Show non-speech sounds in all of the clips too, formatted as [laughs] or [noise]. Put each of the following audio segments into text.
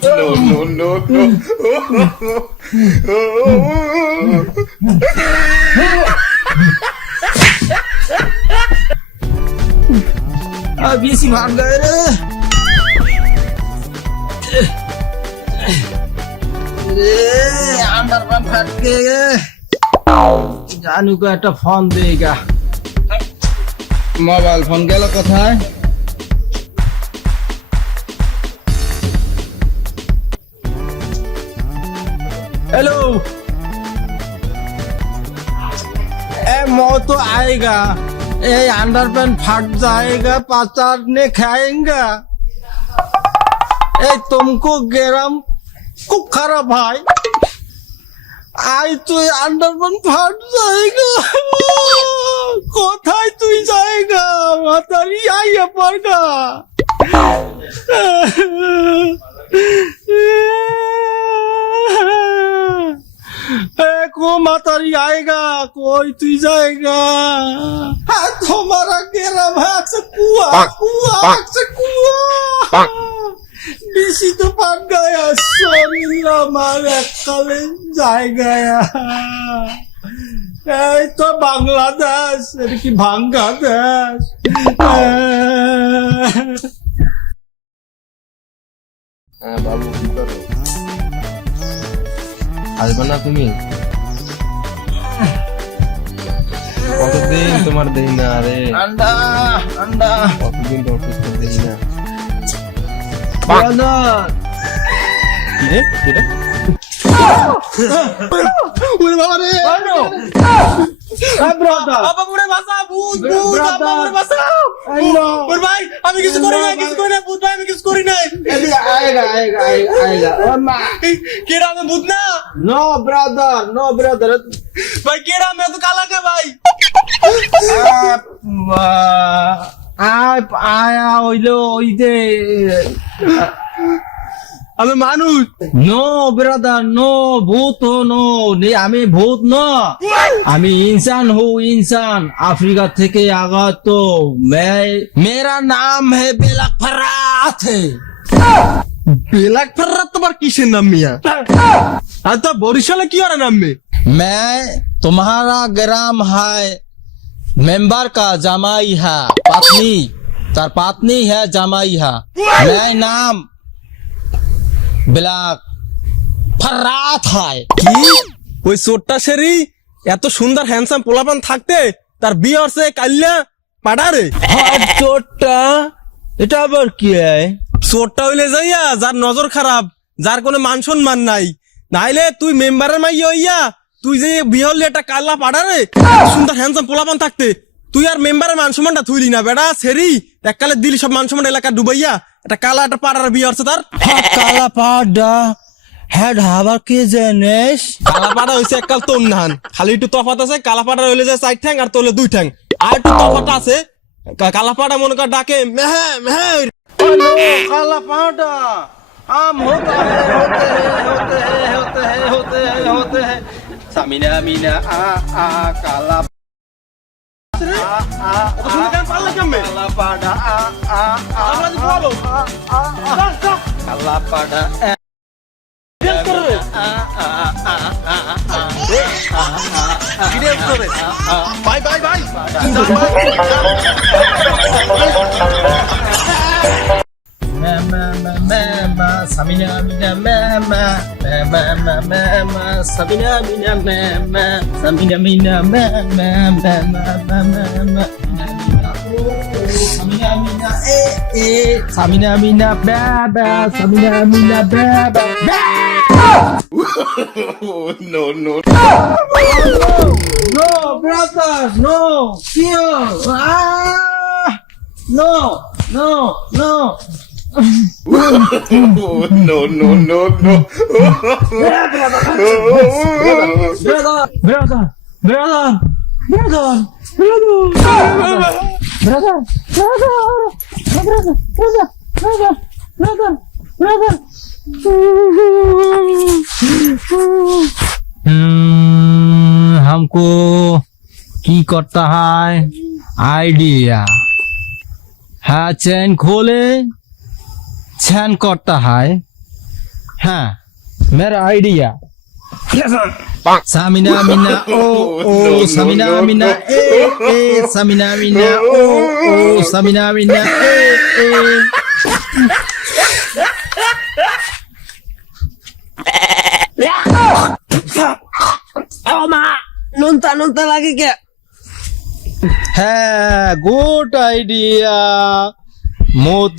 no, no, no, no. বেশি মার গায়ে আন্ডার পান ফাটকে জানুকে একটা ফোন দেই গা মোবাইল ফোন গেল কোথায় हेलो ए मौ तो आएगा ए अंडर पैंट फट जाएगा पाचार ने खाएंगा ए तुमको गरम को खराब भाई আই তুই আন্ডারপ্যান ফাট জায়গা কোথায় তুই জায়গা মাতারি আইয়া পড়গা ए, को मातारी आएगा कोई तू जाएगा हाँ, तुम्हारा गेरा भाग से कुआ कुआ से कुआ বেশি তো পাট গায়া শরীর আমার এককালে জায়গায় এই তো বাংলাদেশ এটা কি বাংলাদেশ হ্যাঁ বাবু কি করো আসবে না তুমি কতদিন তোমার দেই না আরে আন্ডা আন্ডা কতদিন তোমার পিস্তল দেই না ব্রাদার কি রে কি রে ওরে বাবা রে আমি কিছু করি নাই কিছু আমি কিছু করি নাই আয়েগা আয়েগা আয়েগা কেডা আমি না নো ব্রাদার নো ব্রাদার ভাই কেডা আমি তো কালা ভাই আয় আয়া হইল ওই যে আমি মানুষ। নো ব্রাদার নো ভূত নো নে আমি ভূত ন। আমি ইনসান হু ইনসান আফ্রিকা থেকে আগত মেরা নাম হে বেলা ফারাত বেলাক ফারাত তোমার কিসের নাম মিয়া? আর তো বরিশালে কি আর নাম মে मैं গ্রাম ग्राम है কা জামাই হা है पत्नी তার পাতনি হ্যাঁ জামাই হ্যাঁ নাম ব্ল্যাক। রাত হয়। কি? ওই চোরটা সেরি? এত সুন্দর হ্যান্ডসাম পোলাপান থাকতে তার বিয়ে হচ্ছে কাল্লা পাড়ারে। হ্যাঁ, চোরটা। এটা আবার কি হয়? চোরটা হইলে যাইয়া যার নজর খারাপ যার কোনো মান সম্মান নাই। নাইলে তুই মেম্বারের মাইয়া হইয়া তুই যে বিয়ে হলে একটা কাল্লা পাড়ারে সুন্দর হ্যান্ডসাম পোলাপান থাকতে তুই আর মেম্বারের মান থুইলি না বেটা সেরি। এককালে দিলি সব মান এলাকা ডুবাইয়া। এটা কালা একটা পাড়ার বিয়ে হচ্ছে তার। হ্যাঁ, কালা পাড়া। হ্যাঁ, কি কালাপাড়া হইছে এককাল তোর খালি একটু তফাত আছে যায় চার ঠ্যাং আর তোলে দুই ঠ্যাং। আর একটু তফাত আছে কালাপাড়া মনে কর ডাকে মেহে মেহে কালাপাড়া মিনা আ আ কালা শুনতে কেন পারলে কেমনে আমরা বলো কালাপাড়া করবে bye bye bye Samina, mina, mama, mama, mama, Samina, mina, mama, Samina, mina, mama, mama, mama, Samina, mina, eh, eh, Samina, mina, baba, Samina, mina, baba, [laughs] no no. No, brothers, no, fear, ah, no, no, no. no, no, no, no. Brother, brother, brother, brother, brother, brother, brother, brother, brother, brother. हमको की करता है idea है चैन खोले चैन करता है हाँ मेरा idea Samina mina oh oh Samina mina eh eh Samina mina oh oh Samina mina eh eh নুনতা নুনতা লাগে কে হ্যাঁ গুড আইডিয়া মত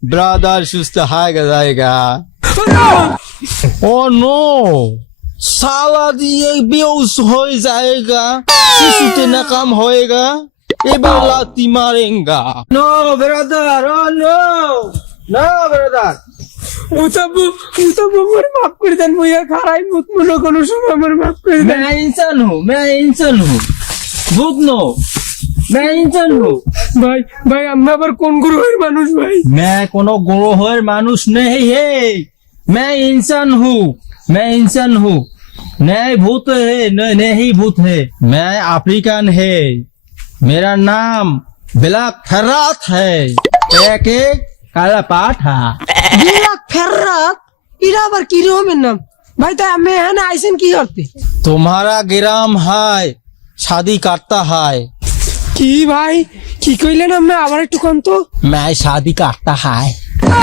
जाएगा ब्रदर सुस्त हाएगा जाएगा ओ नो साला ये बेहोश हो जाएगा शिशुते ना काम होएगा এবার লাতি মারেঙ্গা no brother oh no no brother মুতাব্বু মুতাব্বু আমার মাফ করে দেন মুইয়া খারাই মুত মনে কোনো সময় আমার মাফ করে দেন मैं इंसान हूँ मैं इंसान हूँ भूत नो मैं इंसान हूँ ভাই ভাই আমরা আবার কোন গ্রহের মানুষ ভাই मैं कोनो ग्रोहर मानुष नहीं है मैं इंसान हूँ मैं इंसान हूँ नहीं भूत है नहीं नहीं भूत है मैं अफ्रीकन है मेरा नाम ब्लैक खरात है एक एक काला पाठा বিরাট ফেররাত এটা আবার কি রকমের নাম ভাই তাই আমি এখানে আইসেন কি করতে तुम्हारा ग्राम है शादी करता है কি ভাই কি কইলেন আমি আবার একটু কম তো मैं शादी करता है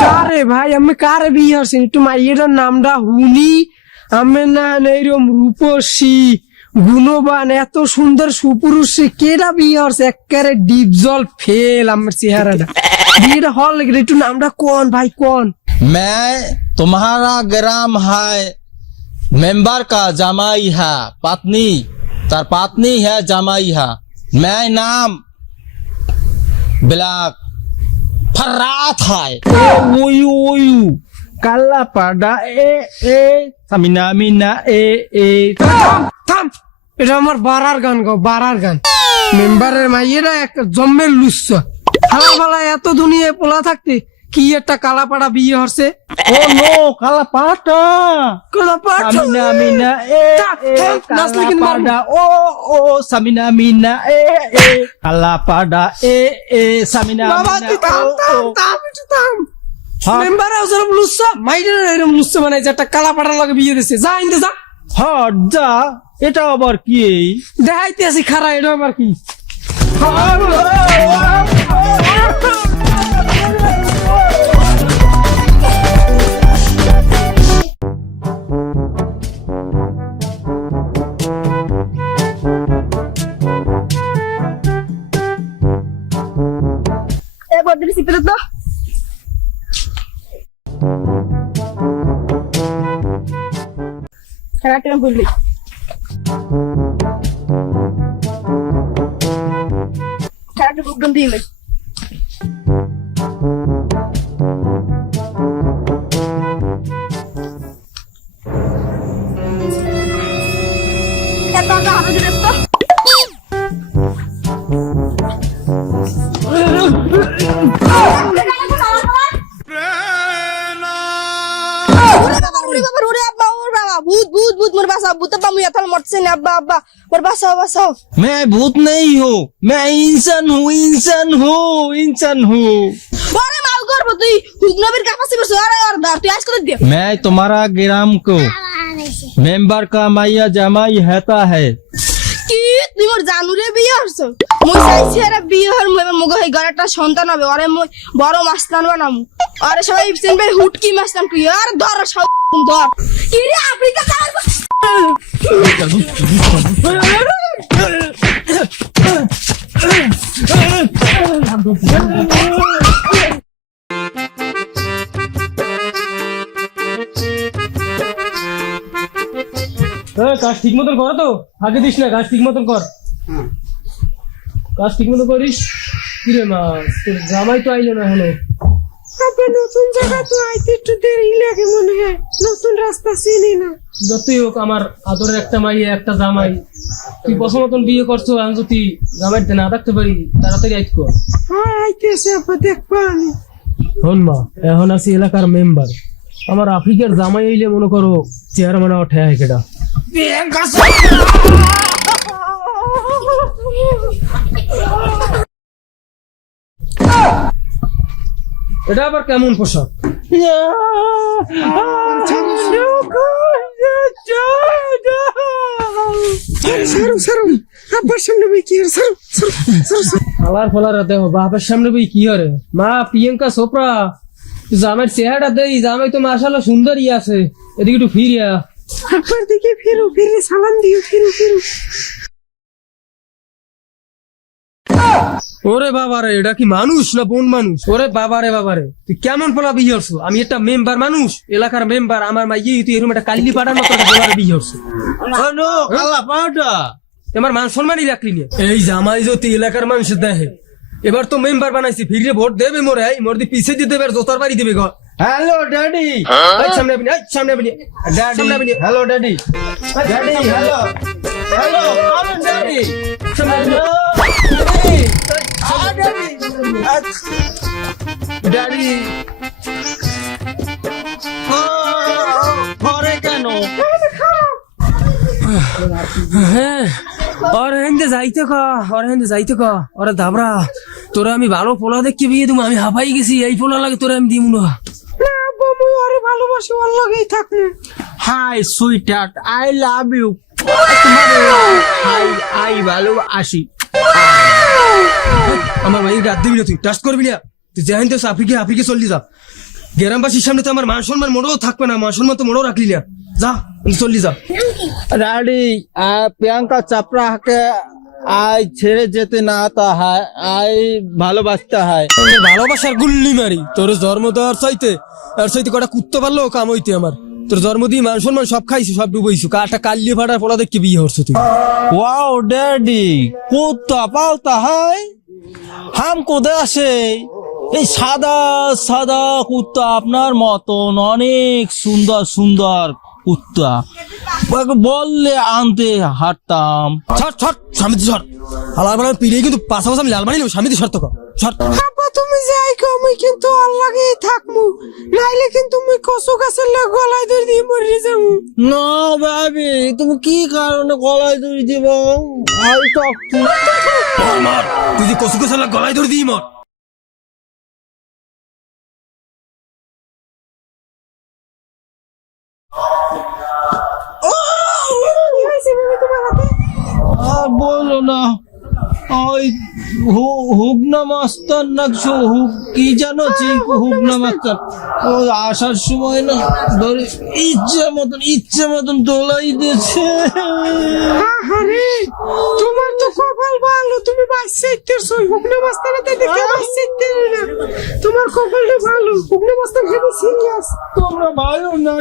কারে ভাই আমি কারে বিয়ে হচ্ছেন একটু মাইয়েটার নামটা হুনি আমি না এইরকম রূপসী গুণবান এত সুন্দর সুপুরুষ কেটা বিয়ে হচ্ছে একেবারে ডিপ জল ফেল আমার চেহারাটা বিয়েটা হল লেগে একটু নামটা কোন ভাই কোন मैं तुम्हारा ग्राम है मेंबर का जमाई है पत्नी तर पत्नी है जमाई है मैं नाम ब्लैक फर्रात है ओयू ओयू काला पाडा ए ए समीना मीना ए ए থাম থাম এটা আমার বারার গান গো বারার গান মেম্বারের মাইয়েরা এক জম্মের লুচ্ছ হালা ফালা এত দুনিয়ায় পোলা থাকতে কি একটা কালাপাড়া বিয়ে হচ্ছে ও নো কালাপাটা কালাপাটা সামিনা মিনা এ নাসলি কিন মারনা ও ও সামিনা মিনা এ এ কালাপাডা এ এ সামিনা বাবা মেম্বার মাইডের মানে একটা কালাপাড়ার লগে বিয়ে দিছে যা ইন্দে যা হট যা এটা আবার কি দেখাইতে আছি খারা এটা আবার কি ficará tranquilo. Ficará tranquilo. Quer tomar uma garrafa de bebida? ভূত মোর বাসাও ভূত আব্বা মুই এত মরছে না আব্বা আব্বা মোর বাসাও বাসাও मैं भूत नहीं हूँ मैं इंसान हूँ इंसान हूँ इंसान हूँ ওরে মাল করবো তুই হুকনবীর কাপাসি বসে আরে আর ধর তুই আজ কত দে मैं तुम्हारा ग्राम को मेंबर का मैया जमाई हैता है কি তুই মোর জানুরে বিয়ে হরছ মুই চাইছি আরে বিয়ে হর মুই মুগ হই ঘরে একটা সন্তান হবে আরে মুই বড় মাস্তান বানামু আরে সবাই চিনবে হুটকি মাস্তান তুই আর ধর সব ধর কি রে আফ্রিকা যাওয়ার কাজ ঠিক মতন কর তো। আগে দিস না কাজ ঠিক মতন কর। কাজ ঠিক মতন করিস? কিরে মা তোর জামাই তো আইলো না এখনও। নতুন জায়গা তো আইতে একটু দেরি লাগে মনে হয়। নতুন রাস্তা চিনি না। যতই হোক আমার আদরের একটা মাই একটা জামাই। তুই বছর মতন বিয়ে করছ আমি যদি জামাই না থাকতে পারি তাড়াতাড়ি আইতো হ্যাঁ আইতেছে আপা দেখবা আমি। শোন মা এখন আছি এলাকার মেম্বার। আমার আফ্রিকার জামাই আইলে মনে করো চেয়ারম্যান ওঠে কেটা [laughs] এটা আবার কেমন পোশাক? আলার ফলার দেহ বাপের সামনে বই কি হরে মা প্রিয়াঙ্কা চোপড়া। জামাই চেহারা দেই জামাই তো সুন্দরই আছে। এদিকে একটু ফিরিয়া। একবার দিকে ফিরো ফিরে সালাম দিও ফিরো ফিরো। ওরে বাবারে এটা কি মানুষ না বোন মানুষ? ওরে বাবারে বাবারে তুই কেমন পোলা বিয়ে হচ্ছ আমি একটা মেম্বার মানুষ এলাকার মেম্বার আমার মাইয়ে তুই এরকম একটা কাল্লি পাড়ার মতো একটা পোলার বিয়ে হচ্ছ নো পাউডা আমার মান সম্মানই রাখলি না। এই জামাই যদি এলাকার মানুষ দেখে এবার তো মেম্বার বানাইছি ফিরে ভোট দেবে মোরে এই মোর দি পিছে দিয়ে দেবে আর জোতার বাড়ি দেবে ঘর। হ্যালো ড্যাডি সামনে আপনি সামনে আপনি ড্যাডি সামনে আপনি hello daddy daddy hello hello come daddy সামনে ড্যাডি ঘরে কেন? হ্যাঁ ওর হেন্দে যাইতে ক ওর হেন্দে যাইতে ক। ওরে দাবরা তোরা আমি ভালো পোলা দেখে বিয়ে দিব আমি হাঁপাই গেছি এই পোলা লাগে তোরা আমি দিব না। Hi sweet I love you. [laughs] Hi I ভালো আসি আমার মায়ের গাদ দিবি তুই টাস্ট করবি না। তুই যেহেন তো আফিকে আফিকে চললি যা। গেরামবাসীর সামনে তো আমার মান সম্মান মোড়ও থাকবে না মান সম্মান তো মোড়ও রাখলি না। যা চললি যা। রাডি প্রিয়াঙ্কা চাপড়াকে আই ছেড়ে যেতে না তা হয় আই ভালোবাসতে হয়। ভালোবাসার গুল্লি মারি তোর জন্ম দেওয়ার চাইতে আর চাইতে কটা কুত্তে পারল কাম হইতে আমার। তোর জন্ম জন্মদিন মান সম্মান সব খাইছি সব ডুবাইছি কাটা কাল্লি ফাটার পোলা দেখি বিয়ে হচ্ছে তুই? ওয়াও ড্যাডি কুত্তা পালতা হয়। হাম কোথায় আসে এই সাদা সাদা কুত্তা আপনার মতন অনেক সুন্দর সুন্দর কুত্তা। বললে আনতে হাঁটতাম। ছট ছট ছট। আল্লাহ কিন্তু পাশাপাশি আমি লাল বানিয়ে নেব স্বামীজি তুমি যাই আমি কিন্তু আল্লাহকেই থাকমু। নাইলে কিন্তু মুই কসু গাছের লাগ গলায় ধরে দিয়ে মরে যাব। না ভাবি তুমি কি কারণে গলায় ধরে দিব? মর তুই যে কসু কসালা গলায় ধরে দিই মর বলো না ওই হু- হুগনা মাস্টার না কিছু হু- কি জানো চিঙ্কু হুগনা মাস্টার ও আসার সময় না ধরে ইচ্ছে মতন ইচ্ছে মতন দোলাই দিয়েছে। আরে, তোমার তো কপাল ভালো, তুমি বাচ্চাইতের সই হুকনা মাস্তানাতে দেখে বাচ্চাইতের না। তোমার কপালটা ভালো হুকনা মাস্তান খেতে সিরিয়াস তোমরা ভালো না।